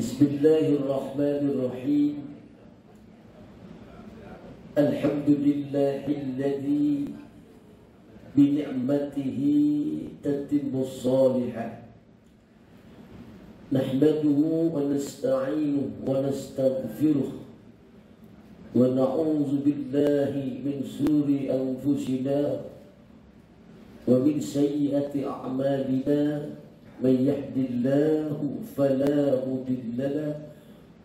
Bismillahirrahmanirrahim. Alhamdulillahilladzi bi ni'matihi tatimmus shalihat. Nahmaduhu wa nasta'inuhu wa nastaghfiruh wa na'udzu billahi min shururi anfusina wa min sayyiati a'malina. من يهد الله فلا مضل له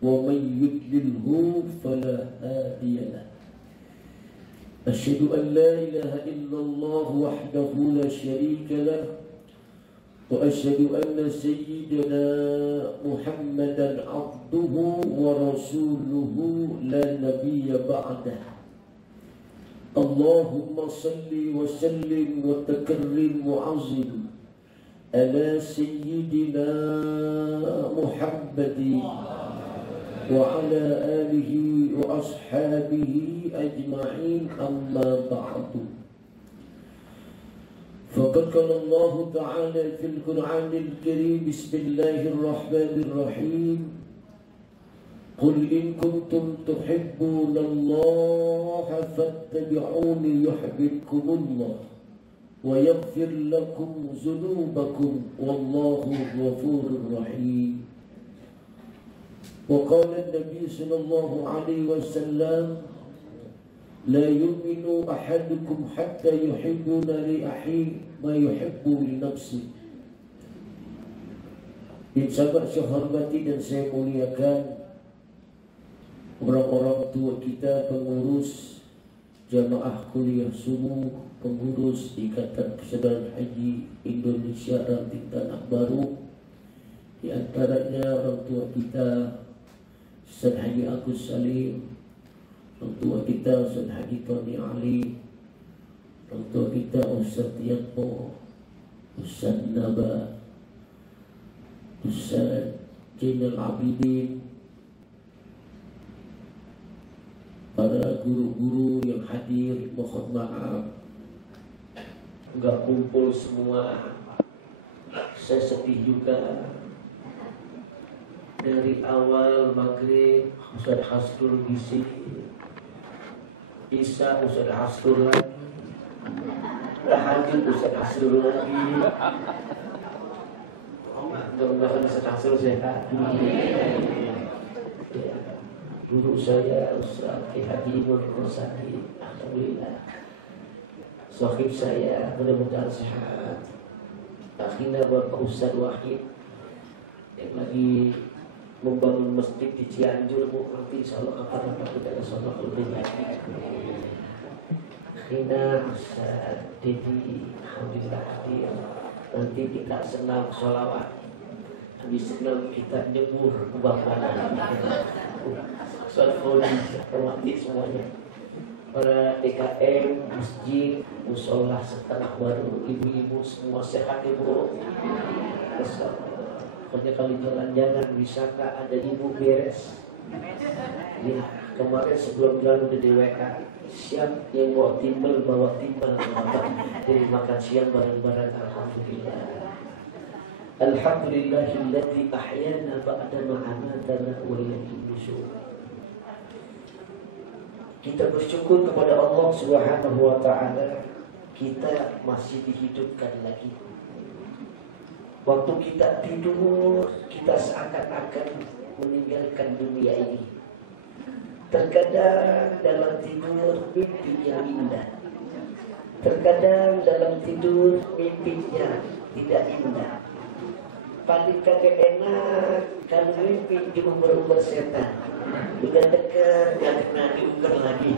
ومن يضلله فلا هادي له أشهد أن لا إله إلا الله وحده لا شريك له وأشهد أن سيدنا محمدا عبده ورسوله لا نبي بعده اللهم صل وسلم وتكرم وعظم على سيدنا محمد وعلى آله وأصحابه أجمعين أما بعد فقد قال الله تعالى في القرآن الكريم بسم الله الرحمن الرحيم قل إن كنتم تحبون الله فاتبعوني يحببكم الله ويغفر لكم ذنوبكم والله غفور رحيم وقال النبي صلى الله عليه وسلم لا يؤمن أحدكم حتى يحب لأخيه ما يحب لنفسه. Sahabat saya hormati dan saya muliakan orang-orang tua kita, pengurus jamaah kuliah subuh, pengurus Ikatan Persaudaraan Haji Indonesia Ranting Tanah Baru, di antaranya orang tua kita Ustaz Haji Agus Salim, orang tua kita Ustaz Haji Tony Ali, orang tua kita Ustaz Yatmo, Ustaz Naba, Ustaz Jainal Abidin, para guru-guru yang hadir, mohon maaf nggak kumpul semua. Saya sedih juga. Dari awal maghrib Ustaz Hasrul ngisi, Isya Ustaz Hasrul lagi, tahajud Ustaz Hasrul lagi. Mudah-mudahan Ustaz Hasrul sehat. Guru saya Ustaz Haji Rosadi, alhamdulillah. Sahib saya mudah-mudahan sehat. Akhirnya Bapak Ustaz Wahid yang lagi membangun masjid di Cianjur, nanti insyaallah akan kita sholat lebih baik. Akhirnya Ustaz Dedi alhamdulillah hadir. Nanti kita senang sholawat, lebih senang kita nyebur ke Bapak. Sholat hormati semuanya, para DKM, masjid, musola, setanah baru, ibu-ibu semua sehat ibu. Pokoknya kalau jalan-jalan wisata ada ibu beres. Ya, kemarin sebelum jalan udah di WK, siap yang bawa timbel, jadi makan siang bareng-bareng. Alhamdulillah. Alhamdulillahilladzi ahyana ba'da ma amatana wa ilayhi nusyur. Kita bersyukur kepada Allah Subhanahu wa ta'ala, kita masih dihidupkan lagi. Waktu kita tidur, kita seakan-akan meninggalkan dunia ini. Terkadang dalam tidur mimpinya indah, terkadang dalam tidur mimpinya tidak indah. Paling kagak enak kalau mimpi cuma berubah setan. Udah dekat, gak kena diungkar lagi.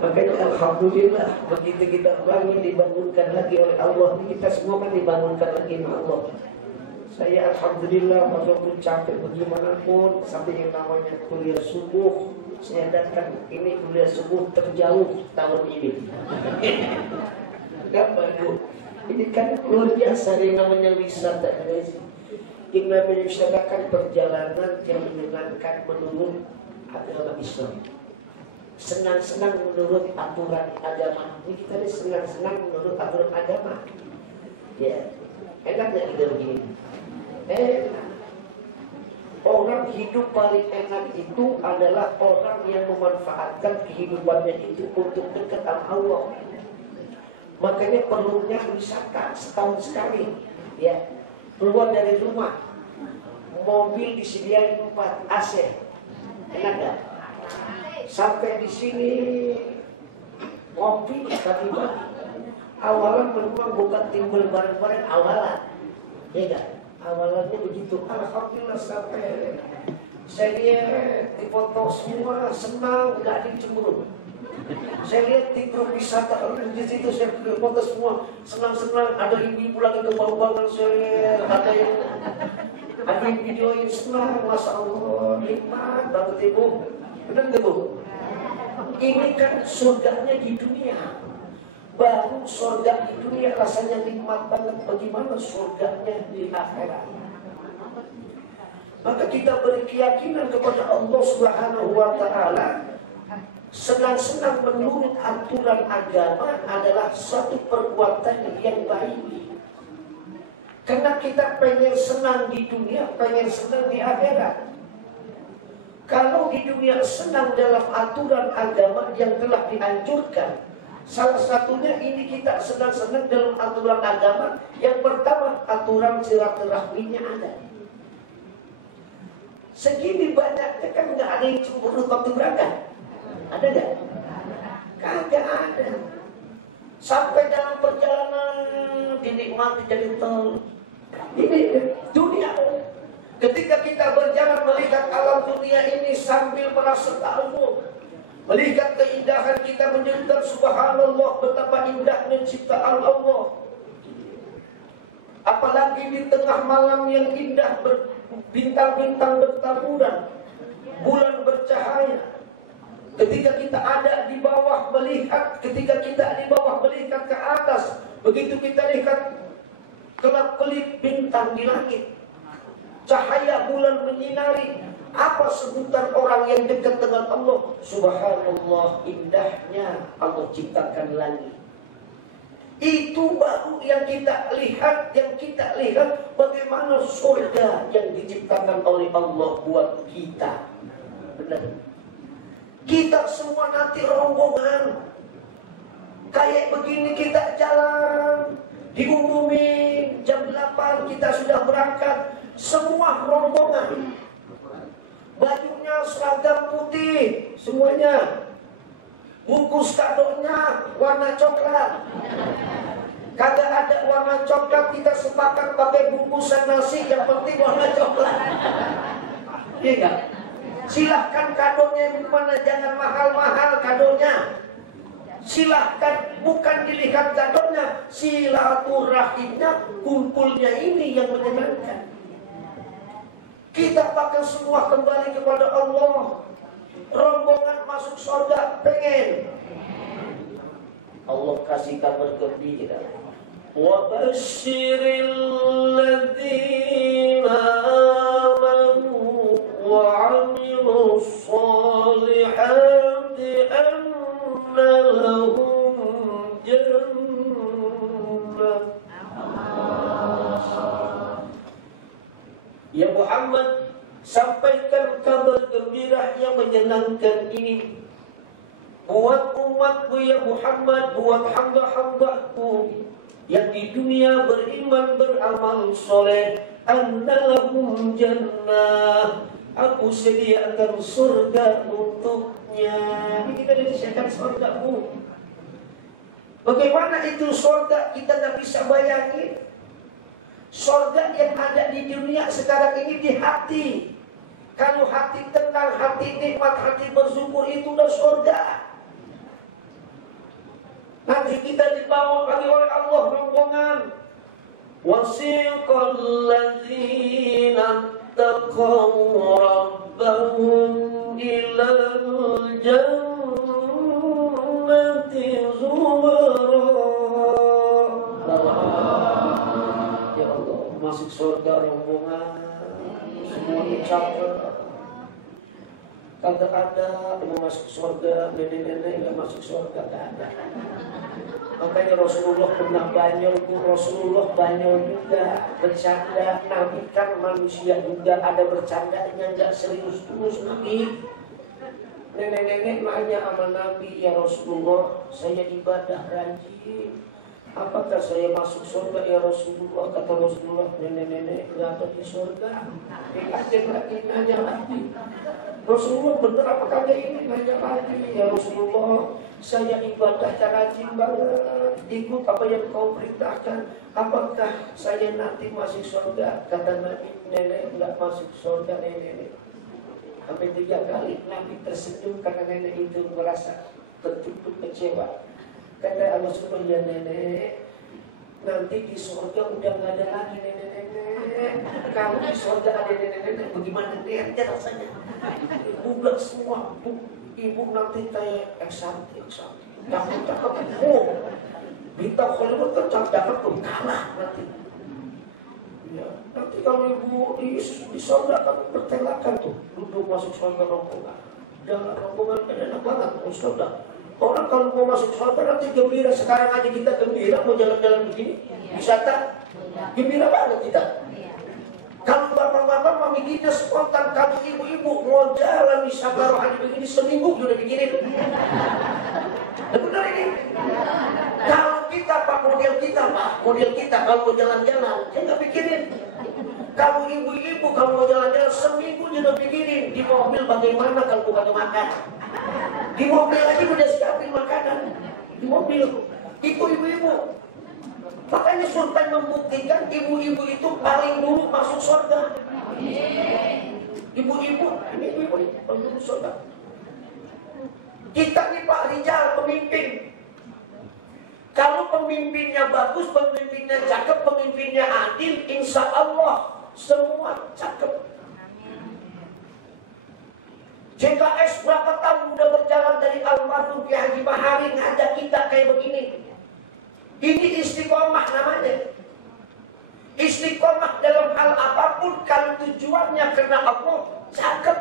Makanya alhamdulillah begitu kita bangun dibangunkan lagi oleh Allah. Kita semua kan dibangunkan lagi oleh Allah. Saya alhamdulillah walaupun capek bagaimanapun, sampai yang namanya kuliah subuh, saya datang ini kuliah subuh terjauh tahun ini. Gak bagus. Ini kan luar biasa yang namanya wisata. Yang namanya wisata kan perjalanan yang menyenangkan menurut agama Islam. Senang-senang menurut aturan agama. Ini kita senang-senang menurut aturan agama. Ya, enaknya kita begini. Orang hidup paling enak itu adalah orang yang memanfaatkan kehidupannya itu untuk dekat sama Allah. Makanya perlunya wisata setahun sekali, ya. Keluar dari rumah, mobil disediain 4 AC, enak gak? Sampai di sini ngopi pagi-pagi. Awalan memang bukan timbul bareng-bareng awalan, ya gak? Awalannya begitu. Alhamdulillah sampai saya lihat di foto semua senang, gak ada yang cemburu. Saya lihat di grup wisata di situ saya foto semua senang-senang. Ada ibu-ibu lagi ke bawah-bawah, saya ada yang videoin senang, masya Allah, nikmat banget ibu. Benar nggak bu? Ini kan surganya di dunia. Baru surga di dunia rasanya nikmat banget. Bagaimana surganya di akhirat? Maka kita beri keyakinan kepada Allah Subhanahu wa Ta'ala. Senang-senang menurut aturan agama adalah satu perbuatan yang baik. Karena kita pengen senang di dunia, pengen senang di akhirat. Kalau di dunia senang dalam aturan agama yang telah dianjurkan, salah satunya ini kita senang-senang dalam aturan agama. Yang pertama, aturan silaturahminya ada. Segini banyaknya kan nggak ada yang cemburu waktu berangkat. Ada nggak? Kagak ada. Sampai dalam perjalanan dinikmati jadi tol. Ini dunia. Ketika kita berjalan melihat alam dunia ini sambil merasa ta'awud, melihat keindahan, kita menyentuh subhanallah, betapa indahnya ciptaan Allah. Apalagi di tengah malam yang indah, bintang-bintang bertaburan, bulan bercahaya. Ketika kita ada di bawah melihat, ketika kita di bawah melihat ke atas, begitu kita lihat kelap-kelip bintang di langit, cahaya bulan menyinari. Apa sebutan orang yang dekat dengan Allah? Subhanallah, indahnya Allah ciptakan langit. Itu baru yang kita lihat. Yang kita lihat bagaimana surga yang diciptakan oleh Allah buat kita. Benar. Kita semua nanti rombongan. Kayak begini kita jalan, diumumin jam 8 kita sudah berangkat. Semua rombongan, bajunya seragam putih semuanya, bungkus kadonya warna coklat. Kagak ada warna coklat, kita sepakat pakai bungkusan nasi, yang penting warna coklat. Iya enggak? Silahkan kadonya di mana, jangan mahal-mahal kadonya. Silahkan, bukan dilihat kadonya, silaturahimnya, kumpulnya ini yang menyenangkan. Kita pakai semua kembali kepada Allah. Rombongan masuk surga, pengen Allah kasih kabar gembira. Wa basyiril ladzina amanu wa 'amilus shalihati anna lahum jannah. Ya Muhammad, sampaikan kabar gembira yang menyenangkan ini buat umatku ya Muhammad, buat hamba-hambaku yang di dunia beriman beramal soleh. Annalahum jannah, aku sediakan surga untuknya. Ini kita disediakan surgamu. Bagaimana itu surga, kita tak bisa bayangin. Surga yang ada di dunia sekarang ini di hati. Kalau hati tenang, hati nikmat, hati bersyukur, itu adalah surga. Nanti kita dibawa oleh Allah rombongan. Wasiqal ladzina taqaw rabbahum ilal jannati zumara. Masuk surga rombongan, semuanya capek. Kagak ada yang masuk surga, nenek-nenek yang masuk surga, gak ada. Makanya Rasulullah pernah banyol, Rasulullah banyol juga, bercanda. Nabi kan manusia juga, ada bercandanya, nggak serius terus Nabi. Nenek-nenek nanya sama Nabi, ya Rasulullah, saya ibadah rajin, apakah saya masuk surga ya Rasulullah? Kata Rasulullah, nenek-nenek nggak ada di surga. Dikasih lagi nanya lagi, Rasulullah bener apa kagak ini? Nanya lagi, ya Rasulullah, saya ibadah rajin banget, ikut apa yang kau perintahkan, apakah saya nanti masuk surga? Kata Nabi, nenek nggak masuk surga nenek. Sampai 3 kali Nabi tersenyum karena nenek itu merasa tertutup kecewa. Kata Rasulullah, ya nenek, nanti di surga udah nggak ada lagi nenek-nenek. Kalau di surga ada nenek-nenek, bagaimana lihatnya rasanya? Budak semua, ibu nanti kayak eksantik, cakep, bintang Hollywood kan cakep tuh, kalah nanti. Ya, nanti kalau ibu di surga kan bertelakan tuh, duduk masuk surga rombongan. Jangan rombongan enak banget, surga. Orang kalau mau masuk surga nanti gembira. Sekarang aja kita gembira mau jalan-jalan begini, wisata, gembira banget kita. Kalau bapak-bapak mami kita spontan, kalau ibu-ibu mau jalan wisata rohani begini seminggu sudah bikinin. Benar ini. Kalau kita model kita kalau mau jalan-jalan, saya nggak pikirin. Kalau ibu-ibu kalau mau jalan-jalan seminggu sudah pikirin. Di mobil bagaimana kalau bukan makan. Di mobil aja udah siapin makanan. Di mobil. Itu ibu-ibu. Makanya Sultan membuktikan ibu-ibu itu paling dulu masuk surga. Ibu-ibu, ini ibu-ibu paling dulu surga. Kita nih Pak Rijal pemimpin. Kalau pemimpinnya bagus, pemimpinnya cakep, pemimpinnya adil, insya Allah semua cakep. JKS berapa tahun udah berjalan dari almarhum Ki Haji Bahari ngajak kita kayak begini. Ini istiqomah namanya. Istiqomah dalam hal apapun kalau tujuannya karena Allah, cakep.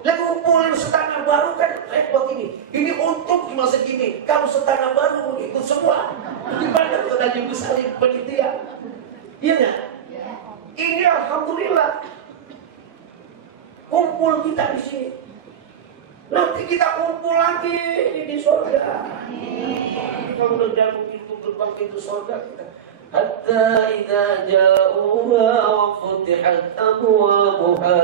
Lagi ngumpulin setanah baru kan repot ini. Ini untuk cuma segini. Kalau setanah baru mau ikut semua, gimana tuh Najib Salim penitia? Iya nggak? Ini alhamdulillah kumpul kita di sini. Nanti kita kumpul lagi di surga. Kita udah jalan pintu gerbang pintu surga kita. Hatta idza ja'uha wa futihat abwabuha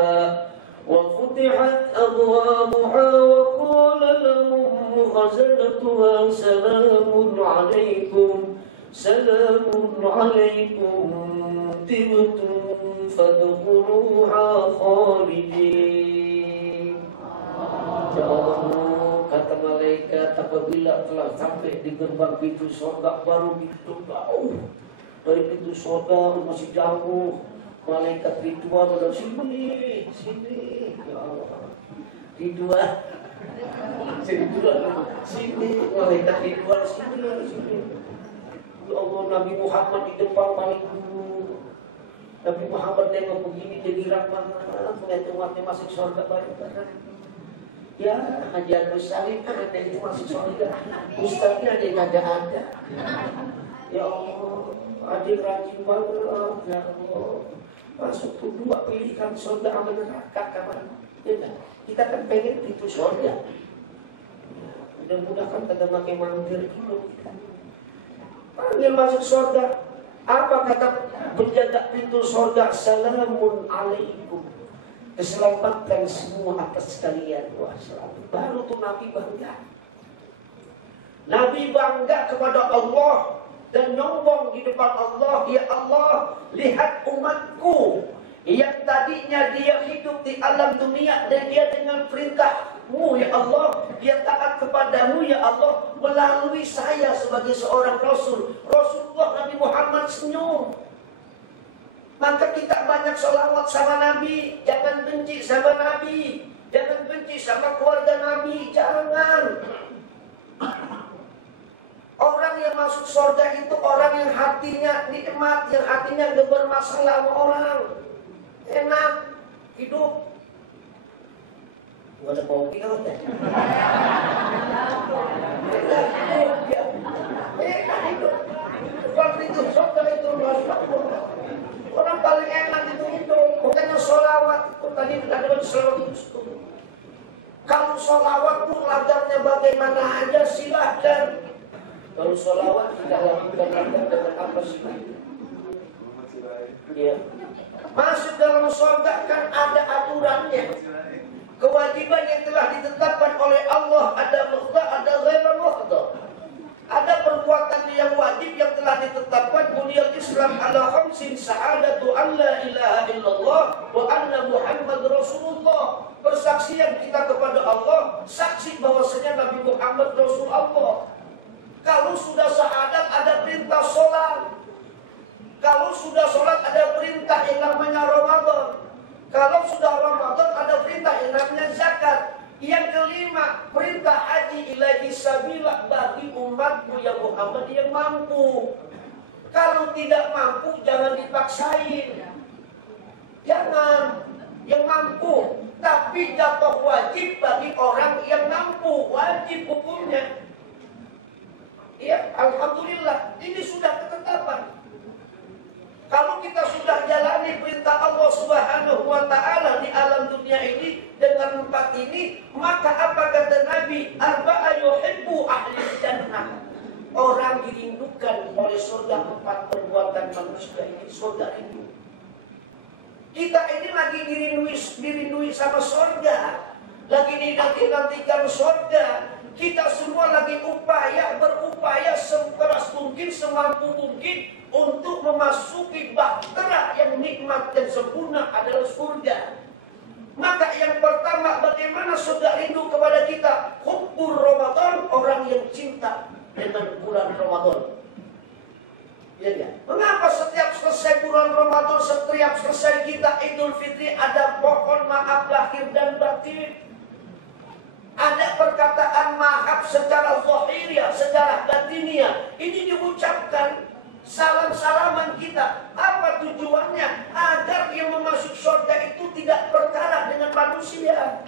وفتحت أبوابها وقال لهم خزنتها سلام عليكم طبتم فادخلوها خالدين. Ya Allah, kata malaikat, apabila telah sampai di gerbang pintu surga baru pintu jauh dari pintu surga masih jauh. Malaikat Ridwan udah sini, ya Allah, Ridwan, sini, malaikat Ridwan sini. Ya Allah, Nabi Muhammad di depan paling dulu. Nabi Muhammad nengok begini jadi ramah, melihat umatnya masuk surga bareng-bareng. Ya, Haji Agus Salim ada yang masuk surga, Ustaznya ada yang ada. Ya Allah, ada rajin banget, ya Allah. Masuk tuh 2 pilihan surga sama neraka kawan. Ya, kita kan pengen itu surga. Mudah-mudahan kagak pakai mampir dulu kita. Panggil masuk surga. Apa kata penjaga pintu surga? Salamun alaikum. Keselamatan semua atas kalian. Wah, selamat. Baru tuh Nabi bangga. Nabi bangga kepada Allah. Dan nyombong di depan Allah, ya Allah, lihat umatku yang tadinya dia hidup di alam dunia dan dia dengan perintahmu, ya Allah, dia taat kepadamu, ya Allah, melalui saya sebagai seorang Rasul. Rasulullah Nabi Muhammad senyum. Maka kita banyak sholawat sama Nabi. Jangan benci sama Nabi, jangan benci sama keluarga Nabi, jangan. Orang yang masuk surga itu orang yang hatinya nikmat, yang hatinya gak bermasalah sama orang. Enak hidup. Gak ada kopi kan? Enak hidup. Waktu itu surga itu masuk. kok tadi ada selawat itu. Kalau sholawat pun lagarnya bagaimana aja silahkan. Kalau sholawat kita lakukan lagar dengan apa sih? Ya. Masuk dalam surga kan ada aturannya. Kewajiban yang telah ditetapkan oleh Allah ada muqta, ada ghairu muqta. Ada perbuatan yang wajib yang telah ditetapkan buniyal Islam ala khamsin sa'adatu an la ilaha illallah wa anna Muhammad Rasulullah. Persaksian kita kepada Allah, saksi bahwasanya Nabi Muhammad Rasul Allah. Kalau sudah syahadat ada perintah sholat. Kalau sudah sholat ada perintah yang namanya Ramadan. Kalau sudah Ramadan ada perintah yang namanya zakat. Yang kelima, perintah haji ilahi sabilah bagi umatmu yang Muhammad yang mampu. Kalau tidak mampu jangan dipaksain. Jangan, yang mampu. Tapi jatuh wajib bagi orang yang mampu. Wajib hukumnya. Ya, alhamdulillah, ini sudah ketetapan. Kalau kita sudah jalani perintah Allah Subhanahu wa Ta'ala di alam dunia ini dengan 4 ini, maka apa kata Nabi? Arba'a yuhibbu ahli jannah. Orang dirindukan oleh surga 4 perbuatan manusia ini, surga rindu. Kita ini lagi dirindui sama surga, lagi dinanti-nantikan surga. Kita semua lagi berupaya sekeras mungkin, semampu mungkin untuk memasuki bahtera yang nikmat dan sempurna adalah surga. Maka yang pertama, bagaimana surga rindu kepada kita? Hubbur Ramadan, orang yang cinta dengan bulan Ramadan. Ya, ya. Mengapa setiap selesai bulan Ramadan, setiap selesai kita Idul Fitri ada pohon maaf lahir dan batin? Ada perkataan maaf secara zahiriyah, secara batiniah. Ini diucapkan salam-salaman kita. Apa tujuannya? Agar yang memasuk surga itu tidak perkara dengan manusia.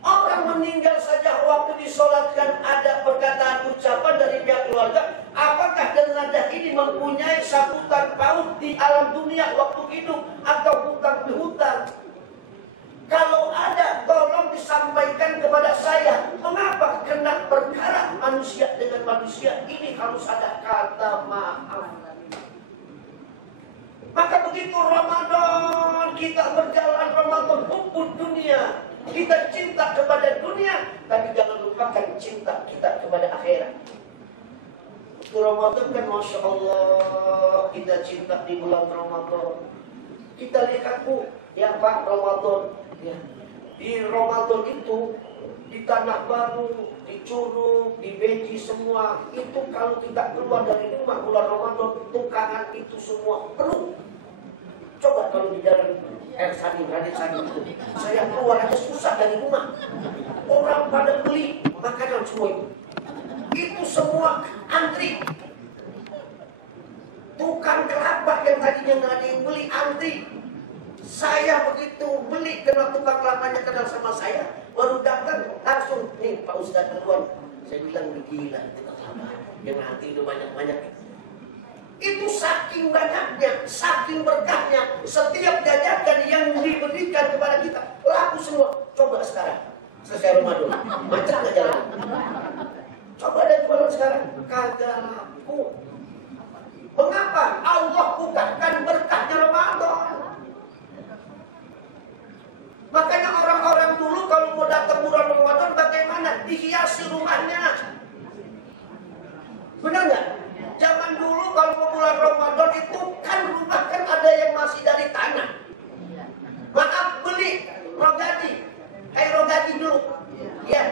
Orang meninggal saja waktu disolatkan ada perkataan ucapan dari pihak keluarga. Apakah jenazah ini mempunyai sambutan paut di alam dunia waktu hidup atau hutang pihutang? Kalau ada, tolong disampaikan kepada saya. Mengapa kena perkara manusia dengan manusia ini harus ada kata maaf? Maka begitu Ramadan, kita berjalan Ramadan hubbud dunia. Kita cinta kepada dunia, tapi jangan lupakan cinta kita kepada akhirat. Ramadan kan Masya Allah, kita cinta di bulan Ramadan. Kita lihat Bu, ya Pak, Ramadan. Ya. Di Ramadan itu, di Tanah Baru, di Curug, di Beji semua, itu kalau kita keluar dari rumah bulan Ramadan, tukangan itu semua penuh. Coba kalau di jalan Raden Sani itu, saya keluar aja susah dari rumah. Orang pada beli makanan semua itu. Itu semua antri. Tukang kelapa yang tadinya nggak ada yang beli antri. Saya begitu beli karena tukang kelapanya kenal sama saya, baru datang langsung nih Pak Ustadz keluar. Saya bilang gila tukang kelapa yang nanti itu banyak-banyak. Itu saking banyaknya, saking berkahnya, setiap jajanan yang diberikan kepada kita laku semua. Coba sekarang selesai Ramadan, macam nggak jalan? Coba ada jualan sekarang, kagak laku. Mengapa? Allah bukakan berkahnya Ramadan. Makanya orang-orang dulu kalau mau datang bulan Ramadan bagaimana? Dihiasi rumahnya. Benar nggak? Zaman dulu kalau mau bulan Ramadan itu kan rumah kan ada yang masih dari tanah. Maaf, beli rogadi. Rogadi dulu. Ya.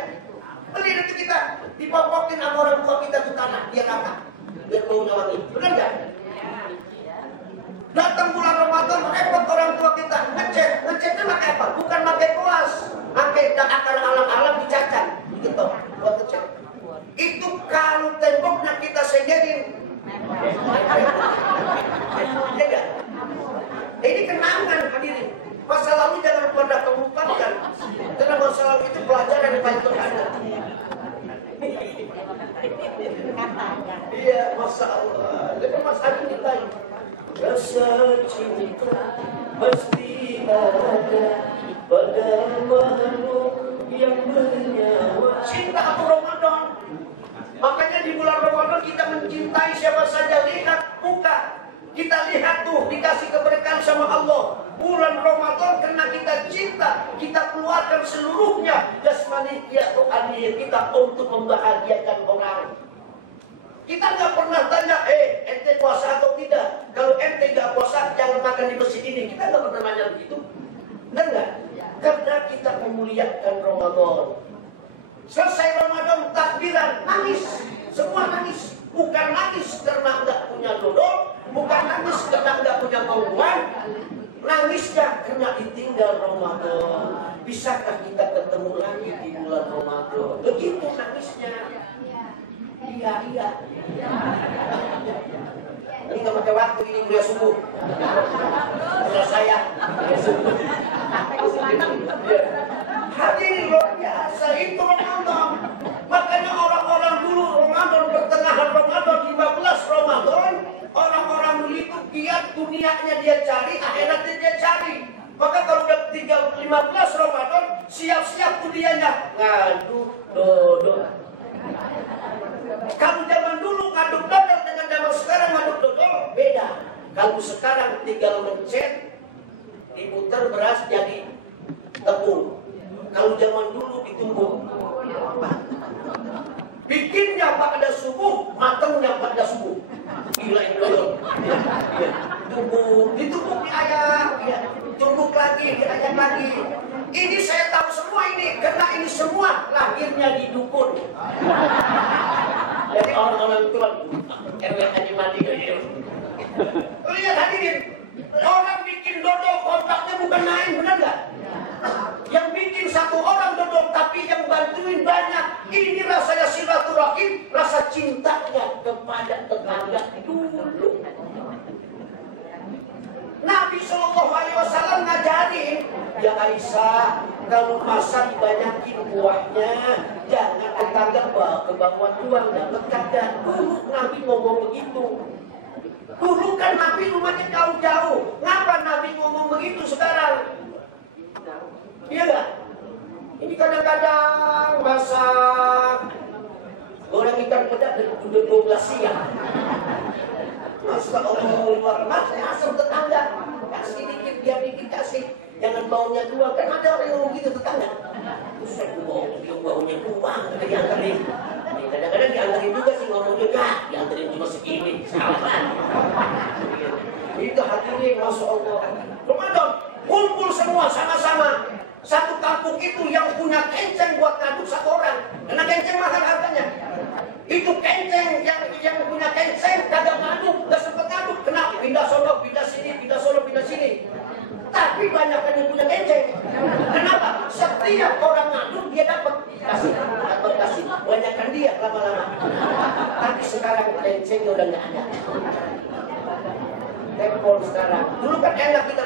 Beli nanti kita dipopokin sama orang tua kita ke tanah. Biar apa? Biar baunya wangi. Benar nggak? Datang bulan Ramadan repot orang tua kita ngecat. Ngecatnya pakai apa? Bukan pakai kuas, pakai akar alam-alam dicacat gitu buat ngecat. Itu kalau temboknya kita senggengin. Ya enggak? Ini kenangan hadirin. Masa lalu jangan pernah kelupakan. Karena masa lalu itu pelajaran yang paling berharga. Iya, Masya Allah. Jadi Mas Adi kita rasa cinta Pasti ada pada makhluk yang bernyawa. Cinta atau Ramadan. Makanya di bulan Ramadan kita mencintai siapa saja. Lihat muka. Kita lihat tuh dikasih keberkahan sama Allah. Bulan Ramadan karena kita cinta, kita keluarkan seluruhnya jasmani rohani kita untuk membahagiakan orang. Kita nggak pernah tanya, ente puasa atau tidak? Kalau ente nggak puasa, jangan makan di masjid ini. Kita nggak pernah nanya begitu. Benar nggak? Karena kita memuliakan Ramadan. Selesai Ramadan takbiran, nangis. Semua nangis. Bukan nangis karena nggak punya dodol, bukan nangis karena nggak punya keuangan, nangisnya karena ditinggal Ramadan. Bisakah kita ketemu lagi di bulan Ramadan? Begitu nangisnya. Iya. Ini nggak pakai waktu, ini udah subuh. Udah saya. Hadirin luar biasa, itu Ramadan. Makanya orang-orang dulu Ramadan, pertengahan Ramadan, 15 Ramadan, orang-orang dulu itu giat dunianya dia cari, akhiratnya dia cari. Maka kalau udah 15 Ramadan, siap-siap dunianya ngadu dodol. Kalau zaman dulu ngaduk dodol dengan zaman sekarang ngaduk dodol beda. Kalau sekarang tinggal mencet, diputar beras jadi tepung. Kalau zaman dulu ditumbuk. Bikinnya pada subuh, matangnya pada subuh. Gila ini dodol. Ditumbuk diayak, tumbuk lagi, diayak lagi. Ini saya tahu semua ini, karena ini semua lahirnya di dukun. Jadi orang-orang tua RW Haji Mandi gitu. Lihat hadirin, orang bikin dodol kontraknya bukan main, benar nggak? Yang bikin satu orang dodol tapi yang bantuin banyak. Ini rasanya silaturahim, rasa cintanya kepada tetangga dulu. Nabi SAW ngajarin, ya Aisyah, kalau masak banyakin kuahnya, jangan tetangga bawa ke bawah tuang, dapat kagak. Dulu Nabi ngomong begitu. Dulu kan Nabi rumahnya jauh-jauh. Ngapa Nabi ngomong begitu sekarang? Iya gak? Ini kadang-kadang masak goreng ikan peda dari udah 12 siang. Masya Allah, luar biasa, asal tetangga. Kasih dikit, biar dikit kasih. Jangan baunya dua, kan ada orang yang ngomong gitu tetangga. Ustaz, baunya kurang, kita diantarin. Kadang-kadang diantarin juga sih, ngomong juga. Diantarin cuma segini, salah. Itu hatinya, Masya Allah. Ramadan, kumpul semua sama-sama. Satu kampung itu yang punya kenceng buat ngaduk satu orang. Karena kenceng mahal harganya. Itu kenceng yang punya kenceng kagak ngaduk, gak sempet ngaduk. Kenapa? Pindah sono, pindah sini, pindah sono, pindah sini. Tapi banyak yang punya kenceng. Kenapa? Setiap orang ngaduk dia dapat kasih. Banyakkan dia lama-lama. Tapi sekarang kencengnya udah nggak ada. Telepon sekarang. Dulu kan enak kita.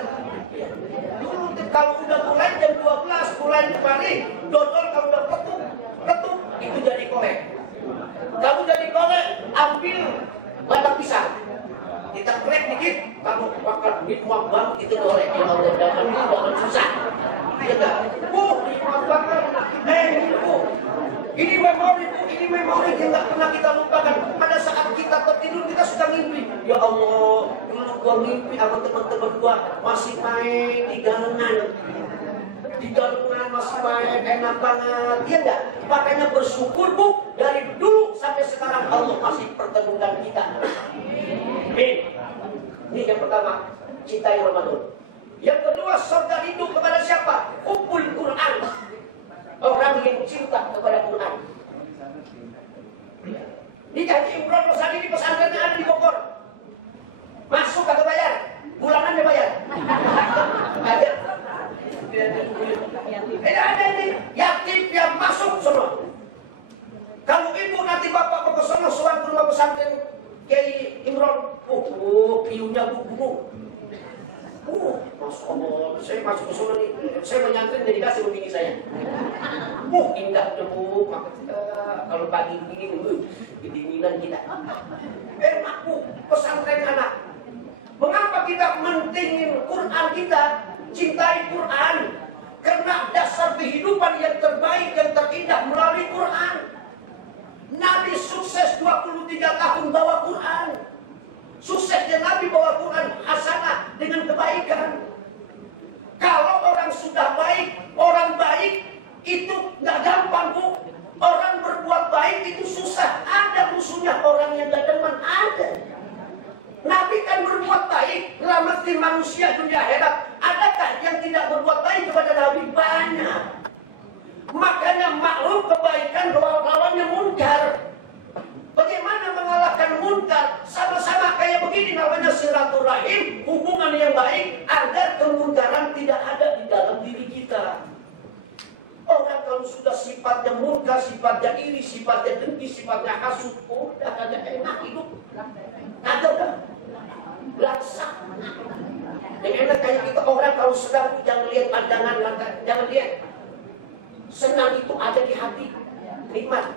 Dulu kalau udah mulai jam 12, mulai kembali, dodol kalau udah ketuk, itu jadi korek. Kamu jadi korek, ambil batang pisang. Kita krek dikit, kamu makan nikmat banget itu korek. Ya Allah, jangan susah. Iya tak? Nikmat banget. Ini memori yang nggak pernah kita lupakan. Pada saat kita tertidur, kita suka mimpi. Ya Allah, dulu gua mimpi sama teman-teman gua masih main di galengan. Di galengan masih main, enak banget. Iya enggak? Makanya bersyukur, Bu. Dari dulu sampai sekarang Allah masih pertemukan kita. Ini yang pertama, cintai Ramadan. Yang kedua, surga rindu kepada siapa? Hubbul Quran. Orang yang cinta kepada Quran. Di Haji Imron Rosadi di pesantrennya ada di Bogor. Masuk kagak bayar, bulanan dia bayar. Bayar. Ada ini yatim yang masuk semua. Kalau ibu nanti bapak mau ke sana soal ke rumah pesantren Kiai Imron, piunya buku. Masya Allah, saya masuk ke sana nih, saya menyantren jadi kasih begini saya. Indahnya Bu, kalau pagi begini, kedinginan kita. Enak Bu, pesantren anak. Mengapa kita mentingin Quran kita, cintai Quran. Karena dasar kehidupan yang terbaik, yang terindah melalui Quran. Nabi sukses 23 tahun bawa Quran. Suksesnya Nabi bawa Quran hasanah dengan kebaikan. Kalau orang sudah baik, orang baik itu nggak gampang, Bu. Orang berbuat baik itu susah. Ada musuhnya orang yang gak demen, ada. Nabi kan berbuat baik, nyelamatin manusia dunia akhirat. Adakah yang tidak berbuat baik kepada Nabi? Banyak. Makanya maklum kebaikan lawannya munkar. Bagaimana mengalahkan munkar? Sama-sama kayak begini namanya silaturahim, hubungan yang baik agar kemunkaran tidak ada di dalam diri kita. Orang kalau sudah sifatnya murka, sifatnya iri, sifatnya dengki, sifatnya hasut, udah kagak enak hidup. Kagak dah. Laksa. Yang enak kayak kita orang kalau sedang jangan lihat pandangan mata, jangan lihat. Senang itu ada di hati, nikmat.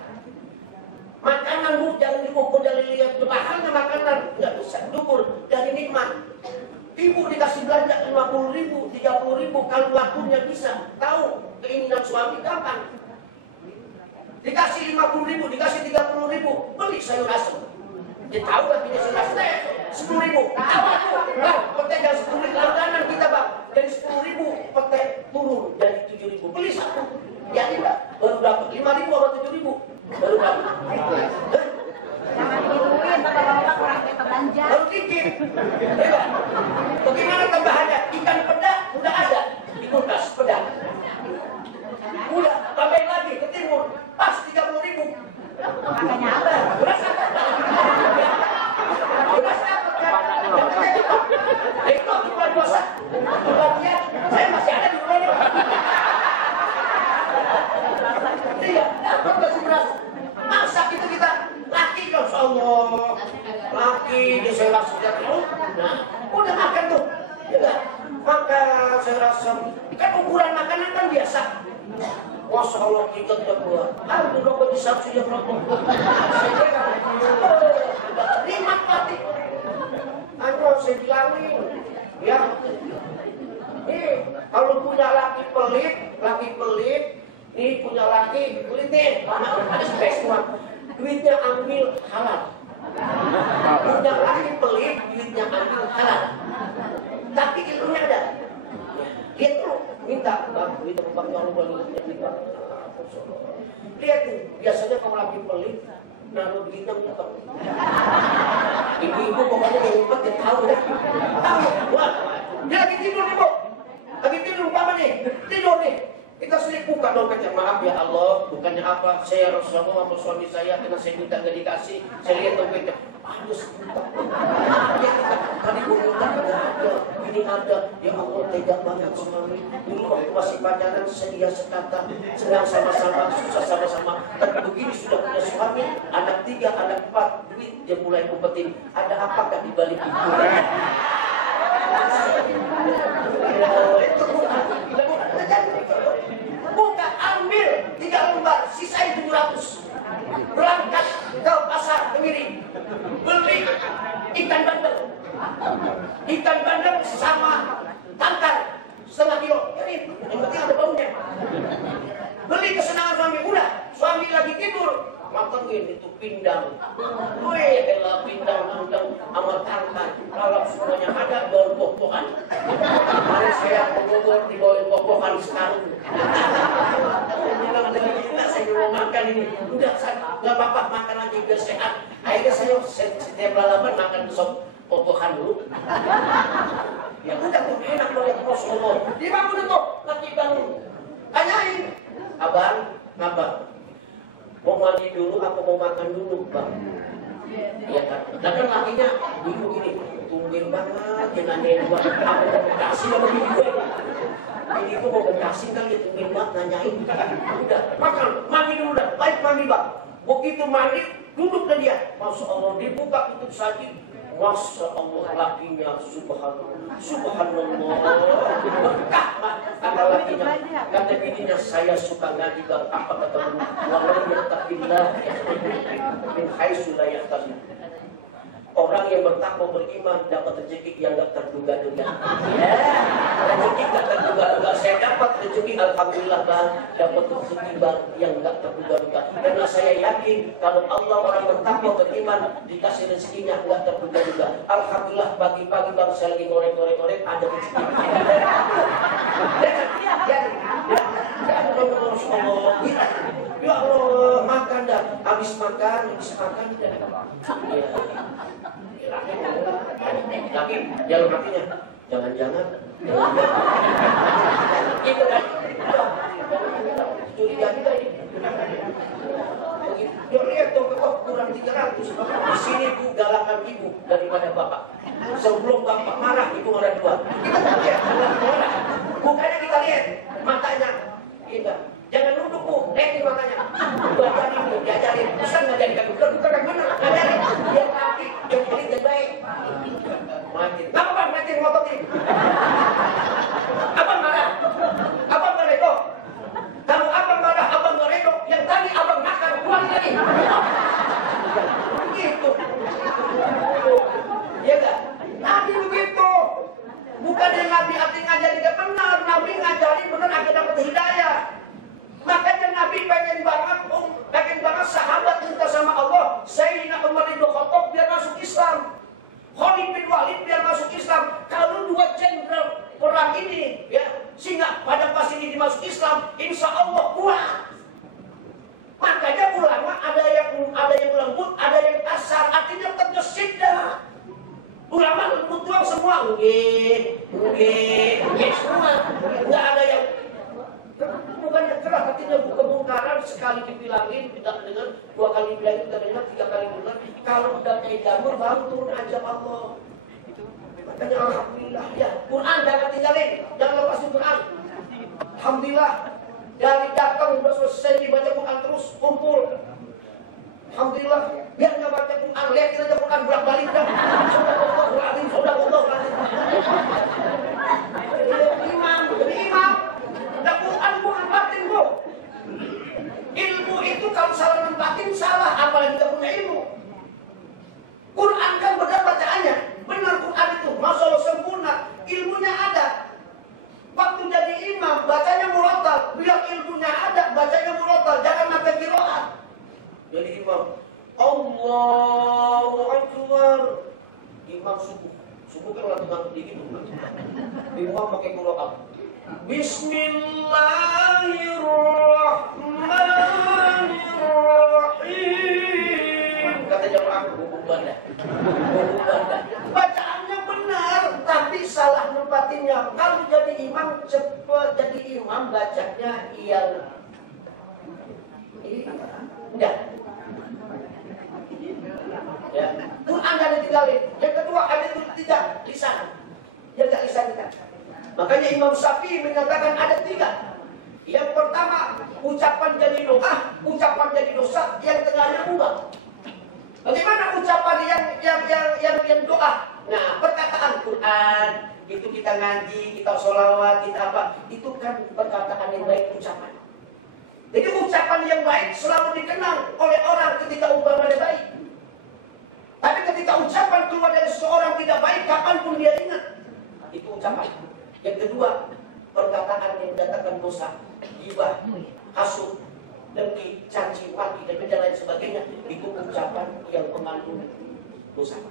Makanan bu jangan diukur dari lihat mahalnya makanan, nggak bisa diukur dari nikmat. Ibu dikasih belanja 50.000, 30.000, kalau lakunya bisa tahu keinginan suami gampang. Dikasih 50.000, dikasih 30.000, beli sayur asem. Dia tahu lah punya sayur asem 10.000. Tahu aku, lah petai dari 10.000 langganan kita bang, dari 10.000 petai turun dari 7.000. Beli satu, ya tidak baru dapat 5.000 atau 7.000 baru dapat. Jangan diruin, bapak-bapak kurang belanja. Baru dikit. Ya, bagaimana tambahannya? Ikan peda udah ada di kulkas peda. Udah tambahin lagi ke timur pas 30.000. Makanya apa? Beras apa? Beras apa? Itu bukan dosa. Bagian saya masih ada di rumah ini. Iya, dapat masih beras. Masak itu kita laki kalau Allah laki dia saya rasa nah udah makan tuh ya makan saya rasa kan ukuran makanan kan biasa. Masya Allah kita tidak keluar aduh rokok di sabtu yang rokok nikmat mati aduh saya bilangin ya kalau punya laki pelit ini punya laki kulit nih ada space semua duitnya ambil halal. Punya laki pelit duitnya ambil halal. Tapi ilmunya ada. Lihat tuh minta bang duitnya bang yang lupa lihat tuh biasanya kalau laki pelit naruh duitnya ngumpet. Ibu-ibu pokoknya yang ngumpet dia tahu deh. Tahu. Wah dia lagi tidur nih bu. Lagi tidur apa nih? Tidur nih. Kita sering buka dompetnya, maaf ya Allah, bukannya apa, saya Rasulullah sama suami saya, karena saya minta gak dikasih, saya lihat dompetnya, aduh sebentar, tadi gue minta gak ada, ini ada, ya Allah tega banget suami, dulu waktu masih pacaran sedia sekata, senang sama-sama, susah sama-sama, tapi begini sudah punya suami, anak 3, anak 4, duit dia mulai umpetin, ada apakah di balik itu? Buka, ambil 3 lembar, sisain 700. Berangkat ke pasar Kemiri, beli ikan bandeng. Ikan bandeng sama tangkar setengah kilo. Ini yang penting ada baunya. Beli kesenangan suami, udah suami lagi tidur. Matengin itu pindang. Wih, elah pindang sama tangkar. Kalau semuanya ada, baru boh-bohan. Mari saya ke Bogor, dibawain boh-bohan sekarang. Bilang dari kita, saya mau makan ini. Udah, nggak apa-apa, makan lagi biar sehat. Akhirnya saya setiap lalaman makan sop boh-bohan dulu. Ya udah tuh, enak banget Rasulullah. Dibangun itu, lagi bangun. Tanyain, abang, ngapa? Mau mandi dulu apa mau makan dulu bang? Iya kan? Nah kan lakinya dulu gini, tungguin banget jangan nanyain gua aku mau bekasi sama bini gue. Bini gue mau bekasi kali tungguin banget nanyain. Udah makan, mandi dulu dah, baik mandi bang. Begitu mandi, duduk dah dia. Masya Allah dibuka tutup saji. Masya Allah lakinya subhanallah, subhanallah berkah kata lakinya, kata bininya saya suka ngaji bang apa kata lu walau yattaqillah min haitsu la yahtasib. Orang yang bertakwa beriman dapat rezeki yang gak terduga-duga. Ya, rezeki gak terduga-duga. Saya dapat rezeki, alhamdulillah Bang, dapat rezeki Bang yang gak terduga-duga. Karena saya yakin kalau Allah orang bertakwa beriman dikasih rezekinya gak terduga-duga. Alhamdulillah pagi-pagi Bang saya lagi ngorek-ngorek ada rezeki. Ya Allah, makan dah. Habis makan dah. Lagi dalam hatinya, jangan-jangan gitu kan? Curiga juga ini. Dia lihat tuh kurang 300. Di sini Bu galakan ibu daripada bapak. Sebelum bapak marah ibu marah dua. Kita lihat, bukannya kita lihat matanya. Kita jangan nunduk Bu, lihatin matanya. Diajarin Bu, diajarin. Ustaz ngajarin bukan yang benar, ngajarin. Biar nanti yang paling terbaik. Mati. Kenapa Bang mati ngotot ini? Abang marah? Abang ngeredok? Kalau abang marah, abang ngeredok. Yang tadi abang makan, keluar lagi. Begitu. Iya gak? Nabi begitu. Bukannya Nabi arti ngajari gak benar. Nabi ngajari benar agar dapat hidayah. Makanya Nabi pengen banget sahabat minta sama Allah. Sayyidina Umar bin Khattab biar masuk Islam. Khalid bin Walid biar masuk Islam. Kalau dua jenderal perang ini, ya, sehingga pada pas ini dimasuk Islam, insya Allah kuat. Makanya ulama ada yang lembut, ada yang kasar, artinya tergesit dah. Ulama lembut doang semua, semua. Nggak ada yang bukannya keras, artinya kebongkaran sekali dibilangin tidak dengar, dua kali bilangin tidak dengar, tiga kali dengar. Kalau udah kayak jamur baru turun ajab Allah. Makanya alhamdulillah ya, Quran jangan tinggalin, jangan lepasin Quran. Alhamdulillah dari datang udah selesai dibaca Quran terus kumpul. Alhamdulillah biar nggak baca Quran, lihatin aja Quran bolak-balik dah. Sudah imam, jadi imam. Dan Quran bukan batin Bu. Ilmu itu kalau salah nempatin salah, apalagi tidak punya ilmu. Quran kan benar bacaannya, benar Quran itu, Masya Allah sempurna, ilmunya ada. Waktu jadi imam, bacanya murattal, bilang ilmunya ada, bacanya murattal, jangan makan qiraat. Jadi imam, Allahu Akbar, imam subuh kan orang tukang dikit tuh, imam pakai qiraat. Bismillahirrahmanirrahim. Kata jamaah hubung banda. Bacaannya benar, tapi salah nempatinnya. Kalau jadi imam cepat, jadi imam bacanya yang enggak. Ya, Quran ada ditinggalin. Yang kedua ada itu tidak lisan. Jaga lisan kita. Makanya Imam Syafi'i menyatakan ada tiga. Yang pertama, ucapan jadi doa, ucapan jadi dosa, yang tengahnya ubah. Bagaimana ucapan yang doa? Nah, perkataan Quran, itu kita ngaji, kita sholawat, kita apa, itu kan perkataan yang baik, ucapan. Jadi ucapan yang baik selalu dikenang oleh orang ketika umpamanya baik. Tapi ketika ucapan keluar dari seseorang tidak baik, kapanpun dia ingat, itu ucapan. Yang kedua, perkataan yang mendatangkan dosa, ghibah, hasud, dengki, caci, maki, dan lain sebagainya, itu ucapan yang mengandung dosa.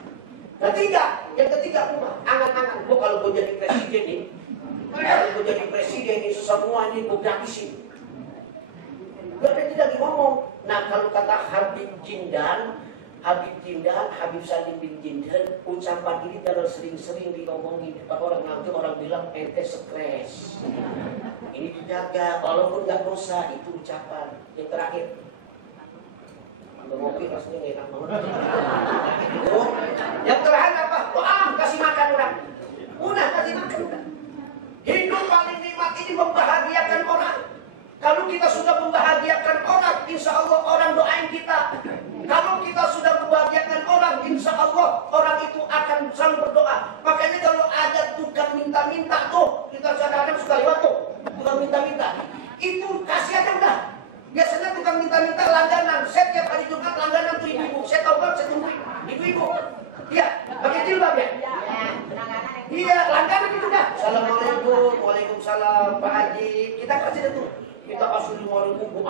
Yang ketiga, angan-angan. Kalau gue jadi presiden nih, semua ini gue gratisin. Gak ada tidak ngomong. Nah, kalau kata Habib Salim bin Jindan, ucapan ini terlalu sering-sering diomongin depan orang, nanti orang bilang ente stres. Ini dijaga, walaupun nggak dosa, itu ucapan. Yang terakhir, ngopi rasanya enak banget. Yang terakhir apa? Kasih makan orang. Udah kasih makan. Hidup paling nikmat ini membahagiakan orang. Kalau kita sudah membahagiakan orang, insya Allah orang doain kita. Kalau kita sudah membahagiakan orang, insya Allah orang itu akan selalu berdoa. Makanya kalau ada tukang minta-minta tuh, kita kadang-kadang suka lewat tuh, tukang minta-minta. Itu kasih aja udah. Biasanya tukang minta-minta langganan. Saya tiap hari Jumat langganan tuh ibu-ibu. Saya tahu banget, saya tungguin. Ibu-ibu. Tiap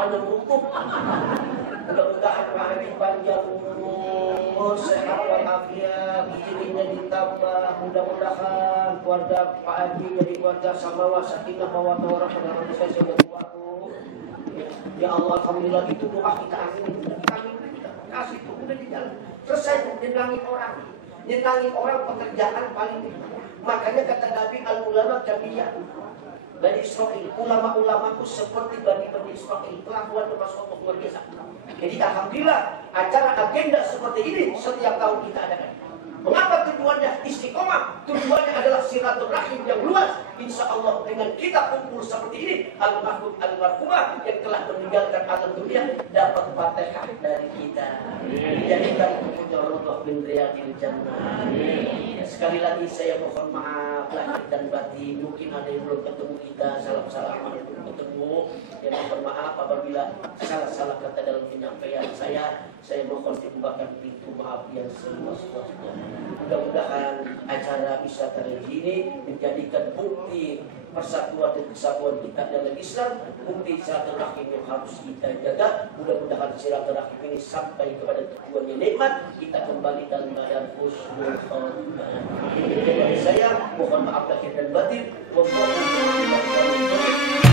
mana runtuh. Mudah-mudahan rezeki panjang umur, sehat walafiat, rezekinya ditambah. Mudah-mudahan keluarga Pak Haji jadi keluarga Samawa sakinah mawaddah warahmah dalam saya berdoaku. Ya Allah, alhamdulillah itu doa kita amin. Kami kasih itu udah di jalan. Selesai nyenangin orang pekerjaan paling tinggi. Makanya kata Nabi al-ulama kamiyah. Bani Israel, ulama-ulamaku seperti Bani Israel, kelakuan termasuk Allah luar biasa. Jadi alhamdulillah acara agenda seperti ini setiap tahun kita adakan. Mengapa tujuannya istiqomah? Tujuannya adalah silaturahim yang luas. Insya Allah dengan kita kumpul seperti ini, al-mahmud al-marhumah yang telah meninggalkan alam dunia dapat fatihah dari kita. Dijadikan punya rodoh bin riyadil jannah. Sekali lagi saya mohon maaf lahir dan batin. Mungkin ada yang belum ketemu kita, salam-salam belum ketemu. Ya mohon maaf apabila salah-salah kata dalam penyampaian saya. Saya mohon dibukakan pintu maaf yang seluas-luasnya. Mudah-mudahan acara wisata religi ini menjadikan bukti persatuan dan kesatuan kita dalam Islam, bukti silaturahim yang harus kita jaga. Mudah-mudahan silaturahim ini sampai kepada tujuan yang nikmat, kita kembali dalam keadaan husnul khotimah. Dari saya mohon maaf lahir dan batin. Wassalamualaikum warahmatullahi wabarakatuh.